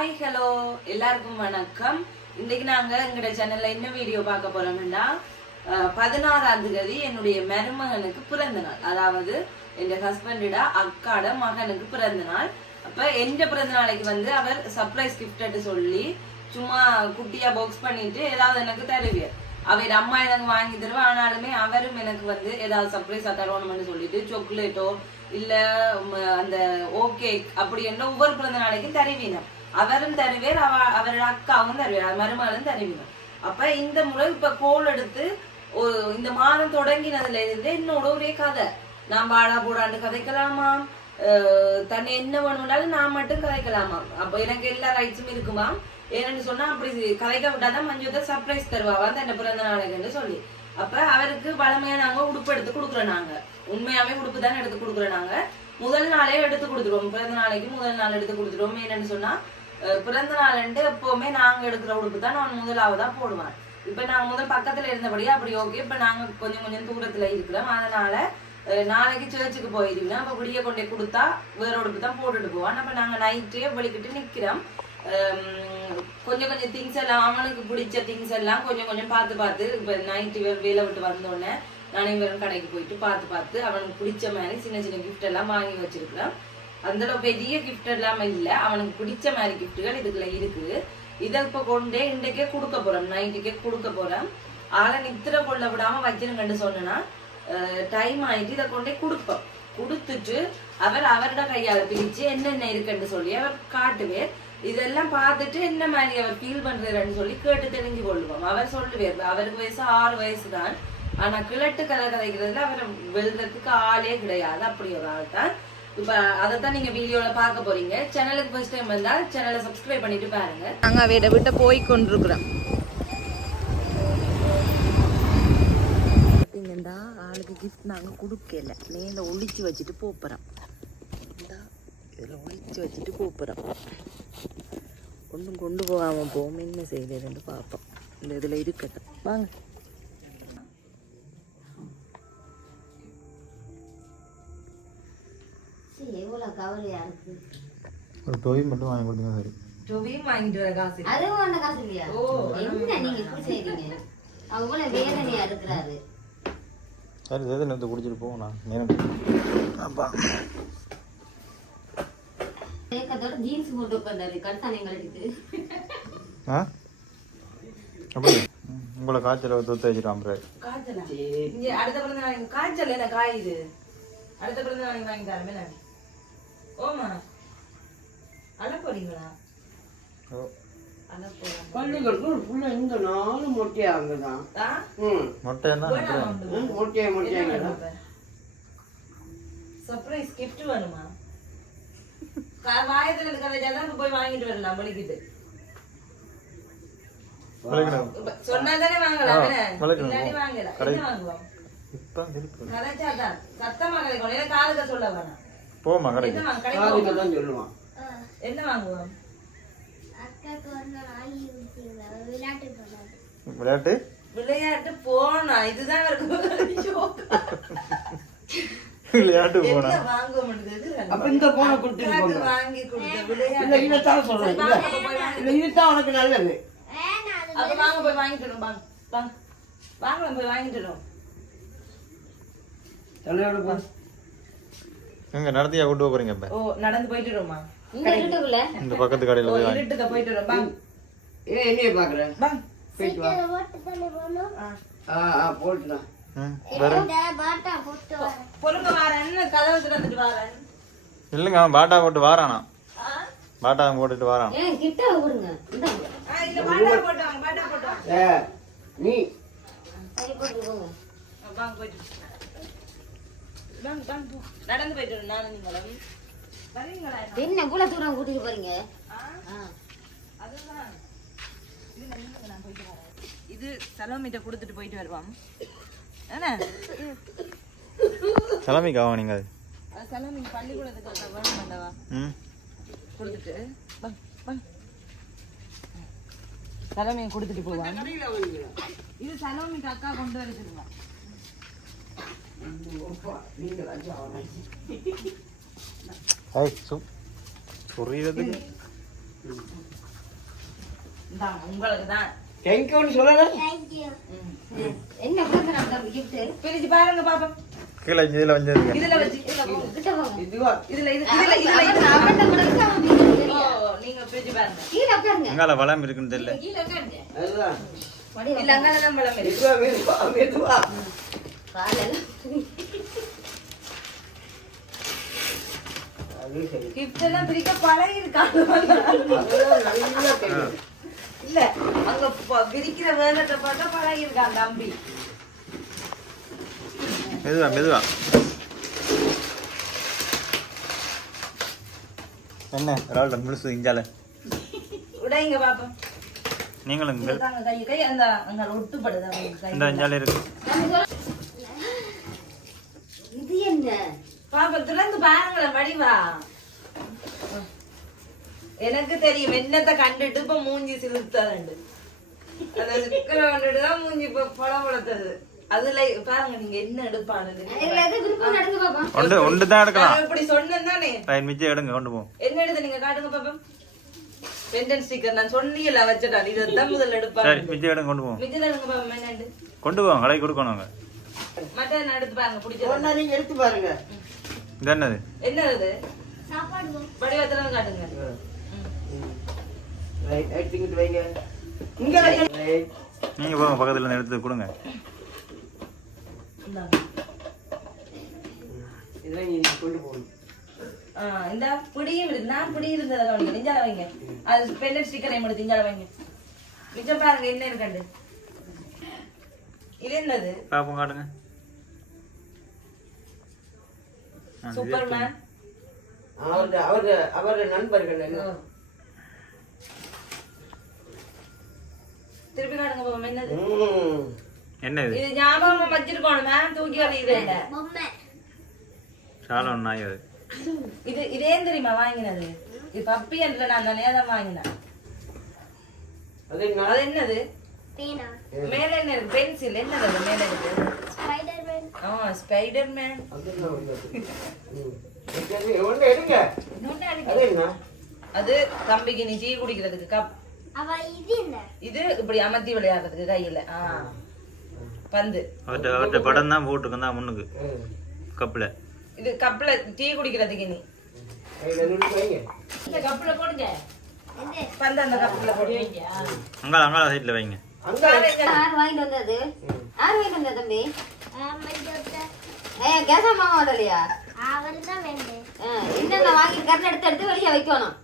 Hi hello எல்லாருக்கும் வணக்கம். இன்னைக்கு நாங்கள் எங்களோட சேனல்ல என்ன வீடியோ பார்க்க போறோம்னா பதினாறாம் தேதி என்னுடைய மருமகனுக்கு பிறந்த நாள். அதாவது என் ஹஸ்பண்டோட அக்காட மகனுக்கு பிறந்த நாள். அப்ப எந்த பிறந்த நாளைக்கு வந்து அவர் சர்ப்ரைஸ் கிஃப்ட்டு சொல்லி சும்மா குட்டியா பாக்ஸ் பண்ணிட்டு ஏதாவது எனக்கு தருவியர் அவர் அம்மா எனக்கு வாங்கி தருவா ஆனாலுமே அவரும் எனக்கு வந்து ஏதாவது சர்ப்ரைஸா தருவணும்னு சொல்லிட்டு சாக்லேட்டோ இல்ல அந்த ஓகே அப்படி என்ன ஒவ்வொரு பிறந்த நாளைக்கும் தருவீனம் அவரும் தருவேர் அவ அவரோட அக்காவும் தருவேர் மருமகளும் தருவீனம் அப்ப இந்த முறை இப்ப கோல் எடுத்து இந்த மாதம் தொடங்கினதுல இருந்து என்னோட ஒரே கதை. நான் பாடா போடாண்டு கதைக்கலாமா? தன்னை என்ன வேணும்னாலும் நான் மட்டும் கதைக்கலாமா? அப்ப எனக்கு எல்லா ரைட்ஸும் இருக்குமா? ஏன்னு சொன்னா அப்படி கதைக்க விட்டாதான் மஞ்சுத்தை சர்ப்ரைஸ் தருவாவா தன்னை பிறந்த நாளைக்குன்னு சொல்லி. அப்ப அவருக்கு வளமையா நாங்க உடுப்பு எடுத்து கொடுக்குறோம் நாங்க. உண்மையாவே உடுப்பு தானே எடுத்து கொடுக்குறோம் நாங்க. முதல் நாளே எடுத்து கொடுத்துருவோம் பிறந்த நாளைக்கு முதல் நாள் எடுத்து கொடுத்துருவோம் என்னன்னு சொன்னா அஹ் பிறந்த நாள்ண்டு எப்பவுமே நாங்க எடுக்கிற உடுப்பு தான் நான் முதலாவதா போடுவேன். இப்ப நாங்க முதல் பக்கத்துல இருந்தபடியே அப்படி ஓகே இப்ப நாங்க கொஞ்சம் கொஞ்சம் தூரத்துல இருக்கிறோம். அதனால நாளைக்கு சர்ச்சுக்கு போயிருவீங்க அப்ப விடிய கொண்டே கொடுத்தா வேற உடுப்பு தான் போட்டுட்டு போவான் அப்ப நாங்க நைட்டே வெளிக்கிட்டு நிக்கிறோம். கொஞ்சம் கொஞ்சம் திங்ஸ் எல்லாம் அவனுக்கு பிடிச்ச திங்ஸ் எல்லாம் கொஞ்சம் கொஞ்சம் பார்த்து பார்த்து இப்ப நைட்டு வேலை விட்டு வந்தோடனே நானே வெறும் கடைக்கு போயிட்டு பார்த்து பார்த்து அவனுக்கு பிடிச்ச மாதிரி சின்ன சின்ன கிஃப்ட் எல்லாம் வாங்கி வச்சிருக்கிறேன் அந்த பெரிய கிஃப்ட் எல்லாம் இல்ல. அவனுக்கு பிடிச்ச மாதிரி கிஃப்ட்டுகள் இதுக்குள்ள இருக்குது இதை இப்ப கொண்டே இன்றைக்கே கொடுக்க போறோம். நைட்டுக்கே கொடுக்க போறோம். ஆளை நித்திர கொள்ள விடாம வச்சிருங்கன்னு சொன்னேன்னா டைம் ஆயிட்டு இதை கொண்டே கொடுப்போம். கொடுத்துட்டு அவர் அவரோட கையால பிரிச்சு என்னென்ன இருக்குன்னு சொல்லி அவர் காட்டுவேர் இதெல்லாம் பார்த்துட்டு என்ன மாதிரி அவர் ஃபீல் பண்றாருன்னு சொல்லி கேட்டு தெரிஞ்சு கொள்வோம் அவர் சொல்லுவார் அவருக்கு வயசு ஆறு வயசு தான். ஆனா கிழட்டு கதை கதைக்கிறதுல அவர் வெல்றதுக்கு ஆளே கிடையாது. அப்படி ஒரு ஆள் தான் இப்போ அதை தான் நீங்கள் வீடியோவில் பார்க்க போகிறீங்க சேனலுக்கு ஃபர்ஸ்ட் டைம் வந்தா சேனலை சப்ஸ்கிரைப் பண்ணிட்டு பாருங்க. நாங்கள் வீட விட்டு போய் கொண்டிருக்கிறோம். பார்த்தீங்கன்னா ஆளுக்கு கிஃப்ட் நாங்கள் கொடுக்கல. மேலே ஒளிச்சு வச்சுட்டு போப்புறோம். இதில் ஒளிச்சு வச்சுட்டு போப்புறோம். ஒன்றும் கொண்டு போகாமல் போவோம் என்ன செய்யுதுன்னு பார்ப்போம். இந்த இதில் இருக்கட்டும். வாங்க. எவ்வளோ கவலையா இருக்கு? ஒரு டொய் மட்டும் வாங்கி கொடுத்தீங்க சரி. டொவியும் வாங்கிட்டு வர காசு அதுவும் அந்த காசு இல்லையா? ஓ, என்ன நீங்க இப்படி செய்றீங்க? அவ்வளவு வேதனையா இருக்கிறாரு. சரி சரி நேரத்தை குடிச்சிட்டு போவோம் நான். நேரம் அப்பா. ஏக்கத்தோட ஜீன்ஸ் போட்டு உட்காந்தாரு ஆ? அப்படி ம், உங்களை காய்ச்சல தொத்து பிறகு. காய்ச்சலா? அடுத்த பிறந்த நாளைக்கு காய்ச்சல் என்ன காயுது அடுத்த பிறந்த நாளைக்கு வாங்கி தரமே நான் ஓமா. அழ போறீங்களா இந்த நாலு மொட்டையாங்க தான் ஆ? ம். மொட்டை மொட்டையா மொட்டையாங்க சர்ப்ரைஸ் வேணுமா வாயத்துல போய் வாங்கிட்டு வரலாம் இப்ப சொன்னாதானே வாங்கலாம் வாங்கலாம். என்ன வாங்குவோம்? சத்தமா ஏன்னா காதுக்க சொல்ல வேணாம். போமா கடைக்கு. தான் சொல்லுவான். என்ன வாங்குவோம்? விளையாட்டு விளையாட்டு? போனா இதுதான். விளையாட்டு என்ன போனா? அப்ப இந்த போனை போங்க. வாங்கி கொடுத்த விளையாட்டு இதைத்தான் சொல்றேன் இல்ல இதுதான் உனக்கு நல்லது. அப்ப வாங்க போய் வாங்கிட்டு வாங்க வாங்க. வாங்கலாம் போய் வாங்கிட்டு தலையோட போ. எங்க நடத்தியா கொண்டு போறீங்க இப்ப? ஓ நடந்து போயிட்டு வரோமா இந்த இந்த பக்கத்து கடையில போய் வாங்கி இருட்டுக்க போயிட்டு வரோம். வாங்க ஏன் என்னைய பாக்குற? வாங்க போயிட்டு வா. ஆ. ஆ ஆ போட்டுதான் ம் வேற? பொறுங்க வாரேன். கதவு திறந்துட்டு வாரேன்? இல்லைங்க அவன் பாட்டா போட்டு வாரானா? பாட்டா போட்டுட்டு வாரான்? ஆ, பாட்டா பாட்டா ஏ நீ. நடந்து போயிட்டு நானும் நீங்களும். என்ன இவ்வளவு தூரம் கூட்டிட்டு போறீங்க? இது சலோமிட்ட கொடுத்துட்டு போயிட்டு வருவான் என்ன? கிளம்பிக்கா நீங்க சலோமி பள்ளிக்கூடத்துக்கு வேணும் பண்ணவா ம். கொடுத்துட்டு. சலோமியை கொடுத்துட்டு போவான் இது சலோமிக்கு அக்கா கொண்டு வர சொல்லுவா ஐய் சு புரியுறதுக்கு. உங்களுக்கு தான் தேங்க்யூன்னு சொல்லல? என்ன? பிரிச்சு பாருங்க பாப்போம். கீழே இதில் வந்ததுங்க இதுல வச்சு இதுல இது இதுல இதுல அவன் இது. அவன்கிட்ட கூட இருக்கு, அவன் வீட்டுல ஓ, தெரியா? நீங்க பிரிச்சு பாருங்க. கீழே உட்காருங்க. எங்கால வளம் இருக்குன்னு தெரியல. கீழே உட்காருங்க. இல்ல அங்க தான் பழம் இருக்கு. மெதுவா மெதுவா மெதுவா. காலெல்லாம் கிஃப்ட் எல்லாம் பிரிக்க பழகி இருக்காங்க அதெல்லாம் நல்லா தெரியும் இல்ல அங்க ப- பிரிக்கிற வேகத்தை பார்த்தா பழகி இருக்கான் தம்பி மெதுவா மெதுவா. என்ன? ரால் முழுசு இஞ்சால. நீங்களும் அந்த அங்க ஒட்டுப்படுது இந்த இஞ்சால இருக்கு. இது என்ன பாப்பா திறந்து பாருங்களேன் வடிவா எனக்கு தெரியும் என்னத்தை கண்டுட்டு இப்ப மூஞ்சி சிலுத்ததுண்டு. அந்த கண்டுட்டு தான் மூஞ்சி இப்ப அதுல பாருங்க நீங்க என்ன எடுப்பானது ஒன்று ஒன்று தான் எடுக்கலாம். நான் இப்படி சொன்னேன் தானே. மிச்சம் எடுங்க கொண்டு போவோம் என்ன எடுத்து நீங்க காட்டுங்க பாப்போம் பெண்டன் ஸ்டிக்கர் நான் சொன்னீங்கல்ல வச்சுட்டான் இதான் முதல்ல சரி எடுப்பாங்க. மிச்சம் எடுங்க கொண்டு மிச்சம் எடுங்க பாப்போம் என்னண்டு கொண்டு போவோம் கடைக்கு கொடுக்கணும் மற்ற எடுத்து பாருங்க ஒன்னா நீங்க எடுத்து பாருங்க. இது என்னது? என்ன அது வடிவத்துல காட்டுங்க. ரைட் எடுத்துக்கிட்டு வைங்க. இங்க வைங்க நீங்க போங்க பக்கத்துல இருந்து எடுத்து கொடுங்க. இந்தாங்க. இதை நீங்க கொண்டு போகணும். ஆ, இந்த பிடியும் இருக்கு நான் பிடி இருந்ததை கவனிங்க நெஞ்சால வைங்க. அது பெண்ணன் ஸ்டிக்கர் நேம் எடுத்து வைங்க. மிச்சம் பாருங்க என்ன இருக்கண்டு இது என்னது? பாப்போம் காட்டுங்க. சூப்பர்மேன் அவரது அவரது அவரது நண்பர்கள். திருப்பி பாப்போம் என்னது. என்னது? இது ஞாபகமா வச்சிருக்கோம் மேம் தூக்கி இல்ல சாலம் நாய் அது இது இதே தெரியுமா வாங்கினது? இது பப்பி என்ற நான் தானே தான் வாங்கினேன். அது என்ன? மேல என்ன இருக்கு பென்சில் மேல இருக்கு ஆ ஸ்பைடர் மேன் அது என்ன வந்து? ம். சரி, ஒண்ணு எடுங்க அது என்ன அது தம்பிக்கு நீ டீ குடிக்கிறதுக்கு கப். இது இப்படி அமர்த்தி விளையாடுறதுக்கு கையில. ஆ பந்து. அவர்கிட்ட அவர்கிட்ட படம் தான் போட்டுருக்கோம் தான் முன்னுக்கு. ம். கப்பில். இது கப்ல டீ குடிக்கிறதுக்கு நீ. இந்த கப்ல போடுங்க. பந்து அந்த கப்ல போடுங்க. அங்கால அங்கால சைடில் வைங்க. அங்க யார் வாங்கிட்டு வந்தது? யார் வாங்கிட்டு வந்தா தம்பி? ஏ கேசா மாமா வரலையா? என்னென்ன வாங்கி கரெக்ட் எடுத்து எடுத்து வெளியே வைக்கணும்.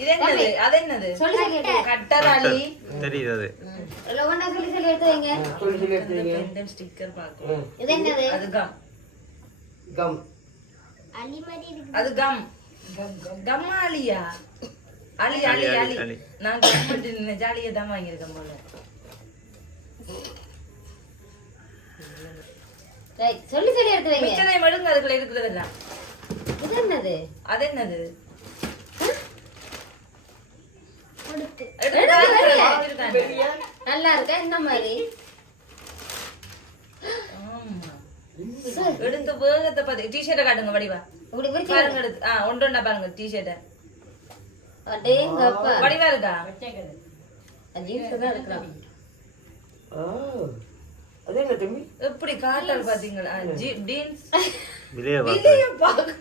இது என்னது? அது என்னது? சொல்லி சொல்லி எடுத்து கட்டராளி தெரியுது அது. லவண்டா சொல்லி சொல்லி எடுத்து வைங்க. சொல்லி சொல்லி எடுத்து வைங்க. ஸ்டிக்கர் பாக்கும் ம். இது என்னது? அது கம் கம்மா அலியா அலி அலி அலி, அலி அலி. நான் ஜாலியை தான் வாங்கியிருக்கேன் போல. சொல்லி சொல்லி எடுத்து வைங்க. மிச்சதை மடுங்க அதுக்குள்ள இருக்கிறது எல்லாம் இது என்னது அது என்னது. நல்லா இருக்கா? இந்த மாதிரி. எடுத்து வேகத்தை பார்த்து டிஷர்ட்டை காட்டுங்க வடிவா பாருங்க எடுத்து. ஆ ஒன்று ஒன்றா பாருங்க டிஷர்ட்டை அடேங்கப்பா. வடிவா இருக்கா? ஜீன்ஸ் தான் இருக்கலாம் ஆ. அது என்ன தம்பி? எப்படி காட்டல் பாத்தீங்களா விலையை பாக்க.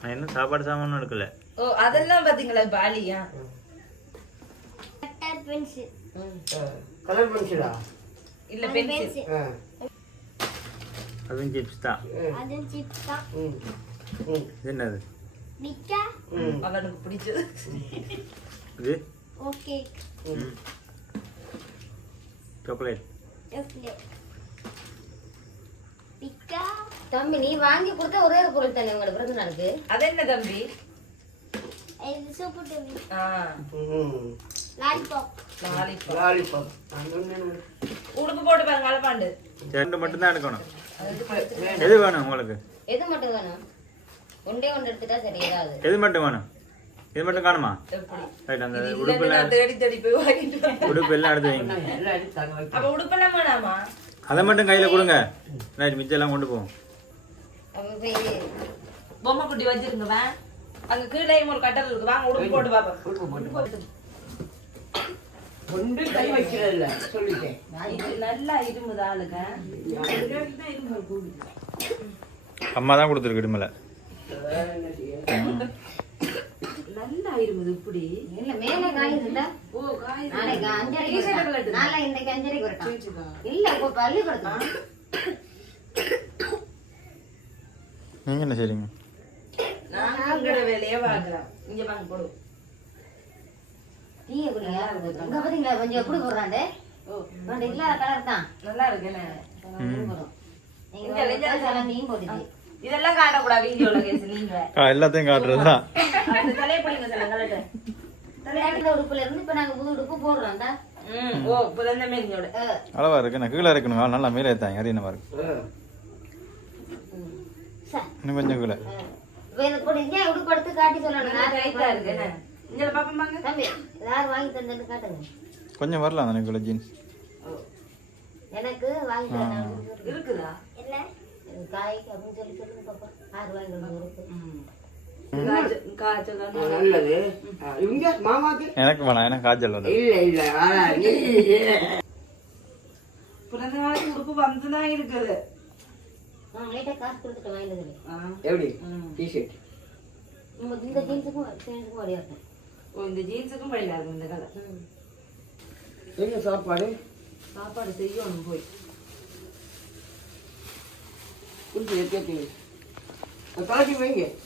நான் இன்னும் சாப்பாடு சாமானும் எடுக்கல. ஓ அதெல்லாம் பாத்தீங்களா இப்ப அலியா ஆ. கலர் பென்சிலா? இல்ல பென்சில். அதுவும் சிப்ஸ் தான். ம். ம். இது என்னது? ம். அவனுக்கு பிடிச்சது. இது? சாக்லேட் தம்பி நீ வாங்கி கொடுத்த ஒரே ஒரு பொருள் தானே உங்களோட பிறந்த நாளுக்கு? அது என்ன தம்பி? ஆ. ம். Lollipop lollipop. அது ஒண்ணு என்ன? உடுப்பு போட்டு பாருங்க அழப்பாண்டு ரெண்டு மட்டும் தான் எடுக்கணும் எது வேணும் உங்களுக்கு? எது மட்டும் வேணும்? ஒன்றே ஒன்று எடுத்துட்டா சரி ஏதாவது. எது மட்டும் வேணும்? இது மட்டும் காணுமா? ரைட் அந்த இது உடுப்பு இல்லைன்னு எல்லாம் நான் தேடி தேடி போய் வாங்கிட்டு வரேன். உடுப்பு எல்லாம் எடுத்து வைங்க. அப்ப உடுப்பெல்லாம் வேணாமா? அதை மட்டும் கையில கொடுங்க. ரைட் மிச்சம் எல்லாம் கொண்டு போவோம் அப்ப போய் பொம்மை குட்டி வச்சிருங்க வே. அங்க கீழேயும் ஒரு கட்டல் இருக்கு. வாங்க உடுப்பு போட்டு பாப்போம் உடுப்பு போட்டு ஒன்று கை வைக்கிறதில்ல சொல்லிட்டேன். இது நல்லா இருமுது ஆளுங்க அம்மா தான் கொடுத்துருக்கு இடுமலை. இருமுது இப்படி? இல்ல மேல காயுதுல்ல? ஓ காய் நாளைக்கு அஞ்சரைக்கு. நாளை இன்னைக்கு அஞ்சரைக்கு வரட்டான். இல்ல இப்போ பள்ளிக்கூடத்தான் நீங்கள் என்ன செய்றீங்க? நாங்க உங்களோட வேலையை பார்க்கலாம் இங்க வாங்க போடுவோம் டீயை குடிங்க. அங்க பாத்தீங்களா கொஞ்சம் எப்படி போடுறாண்டு? ஓ. இல்லாத கலர் தான். நல்லா இருக்குண்ணே போடும். நீங்க இங்க இதெல்லாம் காட்டக்கூடாது வீடியோல கேஸ் நீங்க. ஆ எல்லாத்தையும் காட்டுறது தான் அந்த தலையை பிடிங்க சொல்லுங்க கலட்டு தலையாட்டுல உடுப்புல இருந்து இப்ப நாங்க புது உடுப்பு போடுறோம் தான் ம் ஓ புதந்த மேரியோட அளவா இருக்கு நான் கீழே இருக்கணும். நல்லா மேலே ஏற்றாங்க அது என்னவா இருக்கு. சார் இன்னும் கொஞ்சம் கீழே. கூட இங்கே உடுப்பு எடுத்து காட்டி சொல்லணும் யார் ரைட்டா இருக்கு என்ன? இங்க பாப்போம் பாங்க தம்பி யார் வாங்கி தந்தேன்னு காட்டுங்க. கொஞ்சம் வரலாம் தானே கீழே ஜீன்ஸ் எனக்கு வாங்கி இருக்குதா? எனக்கு காய்க்கு அப்படின்னு சொல்லி சொல்லுங்க பாப்பா மாமாக்கு எனக்கு வேணாம் எனக்கு காய்ச்சல் இல்ல இல்ல பிறந்த நாளைக்கு உடுப்பு வந்துதான் இருக்குது காசு கொடுத்துட்டு. ஆ. எப்படி. டிஷர்ட் இந்த ஜீன்ஸுக்கும் ஜீன்ஸுக்கும் வரேன் ஓ இந்த ஜீன்ஸுக்கும் இருக்கு இந்த கலர் என்ன சாப்பாடு சாப்பாடு செய்யணும் போய் કુલ્ફી અત્યારથી કાળજી વહી ગયા